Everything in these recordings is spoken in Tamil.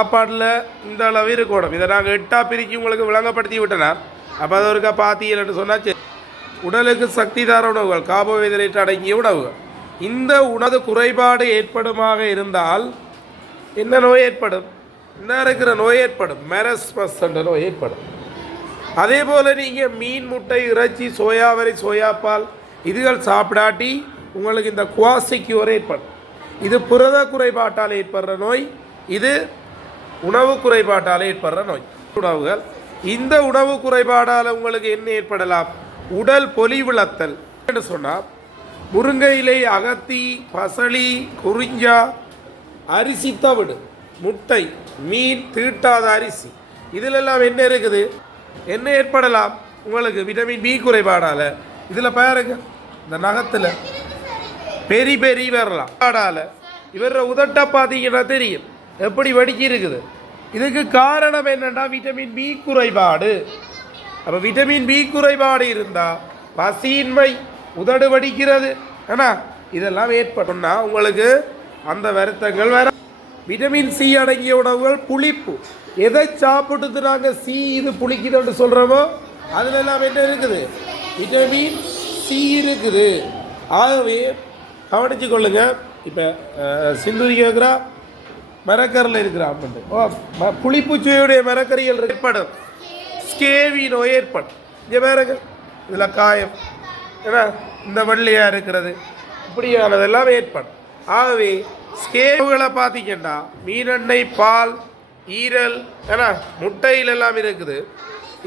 சாப்பாட்டில் இந்த அளவு இருக்கணும். இதை நாங்கள் 8ஆக பிரித்து உங்களுக்கு விளங்கப்படுத்தி விட்டனார். அப்போ அது ஒருக்கா பாத்தியல்னு சொன்னால் உடலுக்கு சக்தி தர உணவுகள், கார்போஹைட்ரேட் அடங்கிய உணவுகள். இந்த உணவு குறைபாடு ஏற்படுமாக இருந்தால் என்ன நோய் ஏற்படும்? இந்த இருக்கிற நோய் ஏற்படும், மெரஸ்மஸ் என்ற நோய் ஏற்படும். அதே போல் நீங்கள் மீன், முட்டை, இறைச்சி, சோயாவரி, சோயாப்பால் இதுகள் சாப்பிடாட்டி உங்களுக்கு இந்த குவாசிக்யூர் ஏற்படும். இது புரத குறைபாட்டால் ஏற்படுற நோய். இது உணவு குறைபாட்டால் ஏற்படுற நோய். உணவுகள் இந்த உணவு குறைபாடால் உங்களுக்கு என்ன ஏற்படலாம்? உடல் பொலிவிழத்தல் என்று சொன்னால் முருங்கை இலை, அகத்தி, பசளி, குறிஞ்சா, அரிசி தவிடு, முட்டை, மீன், தீட்டாத அரிசி இதிலெல்லாம் என்ன இருக்குது? என்ன ஏற்படலாம் உங்களுக்கு? விட்டமின் பி குறைபாடால். இதில் பாருங்க, இந்த நகத்தில் பெரி பெரி வரலாம். பாடால் இவர உதட்ட பார்த்தீங்கன்னா தெரியும் எப்படி வடிக்கி இருக்குது. இதுக்கு காரணம் என்னென்னா விட்டமின் பி குறைபாடு. அப்போ விட்டமின் பி குறைபாடு இருந்தால் பசியின்மை, உதடு வடிக்கிறது, ஏன்னா இதெல்லாம் ஏற்படும்னா உங்களுக்கு அந்த வருத்தங்கள் வேற. விட்டமின் சி அடங்கிய உணவுகள், புளிப்பு. எதை சாப்பிட்டு நாங்கள் சி இது புளிக்குதுன்னு சொல்கிறோமோ அதிலெல்லாம் என்ன இருக்குது? விட்டமின் சி இருக்குது. ஆகவே கவனித்து கொள்ளுங்க. இப்போ சிந்துரி கேட்குறா மரக்கரில் இருக்கிறான். புளிப்பு சுவையுடைய மரக்கறிகள் ஏற்படும், ஸ்கேவி நோய் ஏற்படும். இங்கே பாருங்க, இதில் காயம், ஏன்னா இந்த வெள்ளையாக இருக்கிறது, இப்படியானதெல்லாம் ஏற்படும். ஆகவே ஸ்கேவுகளை பார்த்தீங்கன்னா மீனெண்ணெய், பால், ஈரல், ஏன்னா முட்டையில் எல்லாம் இருக்குது.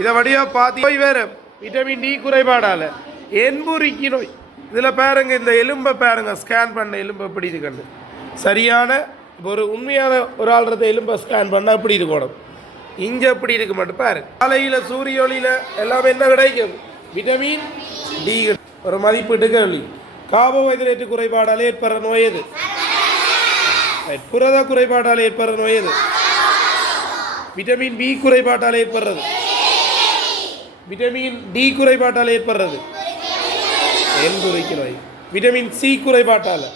இதை வடிவாக பார்த்து நோய் வேறு விட்டமின் டி குறைபாடால் என்புரிக்கி நோய். இதில் பாருங்க, இந்த எலும்பை பாருங்க, ஸ்கேன் பண்ண எலும்பு எப்படி இருக்குன்னு. சரியான இப்போ ஒரு உண்மையான ஒரு ஆள்றத எலும்பை ஸ்கேன் பண்ணால் எப்படி இருக்கணும், இங்கே எப்படி இருக்க மாட்டேன் பாரு. காலையில் சூரிய ஒளியில் எல்லாமே என்ன கிடைக்கும்? Vitamin D. ஒரு மதிப்பீட்டு கேள்வி, கார்போஹைட்ரேட் குறைபாடால் ஏற்படுற நோய் எது? புரத குறைபாட்டால் ஏற்படுற நோய் எது? விட்டமின் பி குறைபாட்டால் ஏற்படுறது. விட்டமின் டி குறைபாட்டால் ஏற்படுறது என்புரிக்கு நோய். விட்டமின் சி குறைபாட்டால்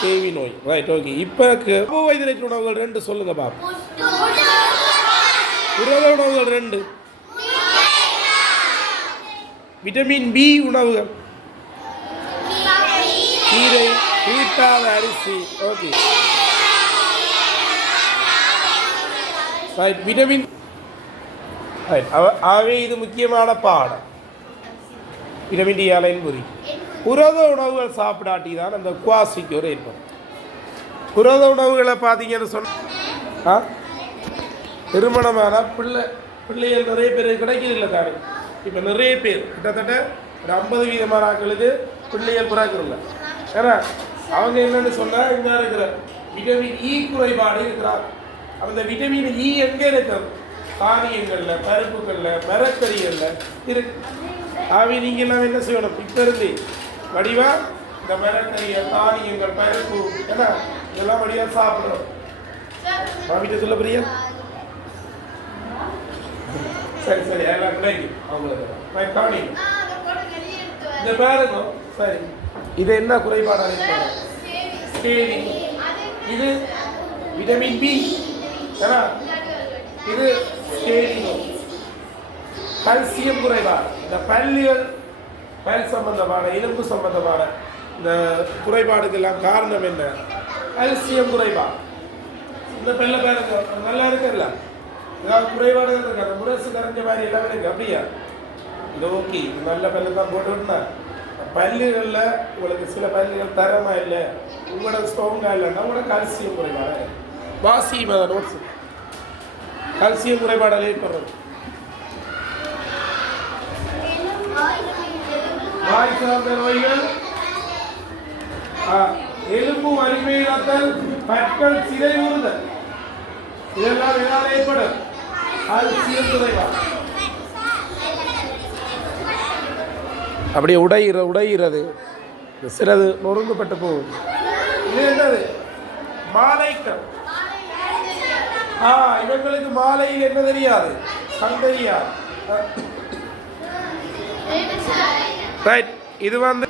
கேவி நோய். Right, okay. இப்போ கார்போஹைட்ரேட் உணவுகள் 2 சொல்லுங்க பாப்பா. புரத உணவுகள் 2, விட்டமின் பி உணவுகள், கீரை, தீட்டாத அரிசி. Okay, right. Vitamin right. ஆகவே இது முக்கியமான பாடம். விட்டமின் டி ஆலையின் புரி. புரத உணவுகள் சாப்பிடாட்டி தான் அந்த குவாசிக்யூர் ஏற்படும். புரத உணவுகளை பார்த்தீங்கன்னு சொன்னால் திருமணமான பிள்ளைகள் நிறைய பேர் கிடைக்கிறதில்லை தானே. இப்போ நிறைய பேர் கிட்டத்தட்ட ஒரு 50% ஆட்களுக்கு பிள்ளைகள் பிறக்கிறதில்ல. ஏன்னா அவங்க என்னென்னு சொன்னால் இங்கே இருக்கிற விட்டமின் இ குறைபாடு இருக்கிறாங்க. அந்த விட்டமின் இ எங்கே இருக்கும்? தானியங்களில், பருப்புகளில், மரக்கறிகளில் இருக்கு. ஆகவே நீங்கள் எல்லாம் என்ன செய்யணும்? இப்போ இருந்து வடிவா இந்த மரக்கறிகள், தானியங்கள், பருப்பு, ஏன்னா இதெல்லாம் வடிவாக சாப்பிடணும். மாமிட்ட சொல்ல பிரியா? சரி சரி, எல்லாம் கிடைக்கும் அவங்களுக்கு. காணி இந்த பாருங்க. சரி, இது என்ன குறைபாடாக இருப்பாங்க? ஸ்கேவி. இது விட்டமின் பி, ஏன்னா இது ஸ்கேவி. கல்சியம் குறைபாடு. இந்த பல் சம்பந்தமான, எலும்பு சம்பந்தமான இந்த குறைபாடுக்கெல்லாம் காரணம் என்ன? கல்சியம் குறைபாடு. இந்த பல்ல பாருங்க, நல்லா இருக்குல்ல, ஏதாவது குறைபாடுகள் இருக்கு, அந்த முரசு கரைஞ்ச மாதிரி எல்லாமே இருக்கு. அப்படியா? இது ஓகே, இது நல்ல பல்லு தான் போட்டுவிட்டா. பல்லுகளில் உங்களுக்கு சில பல்லுகள் தரமாக இல்லை, உங்களோட ஸ்ட்ராங்காக இல்லைன்னா உங்களோட கல்சியம் குறைபாடு. வாசி நோட்ஸ் கல்சியம் குறைபாடால் ஏற்படுறது. வாய் சார்ந்த நோய்கள், எலும்பு வலிமையிழத்தல், பற்கள் சிதைவுறுதல், இதெல்லாம் எதாவது ஏற்படும். கல்சியம் குறைபாடு. அப்படியே உடைகிறது, சிலது நொறுங்கப்பட்டு போகும். இது என்னது? மாலைக்கம். இவங்களுக்கு மாலையில் என்ன தெரியாது? கண் தெரியாது. ரைட். இது வந்து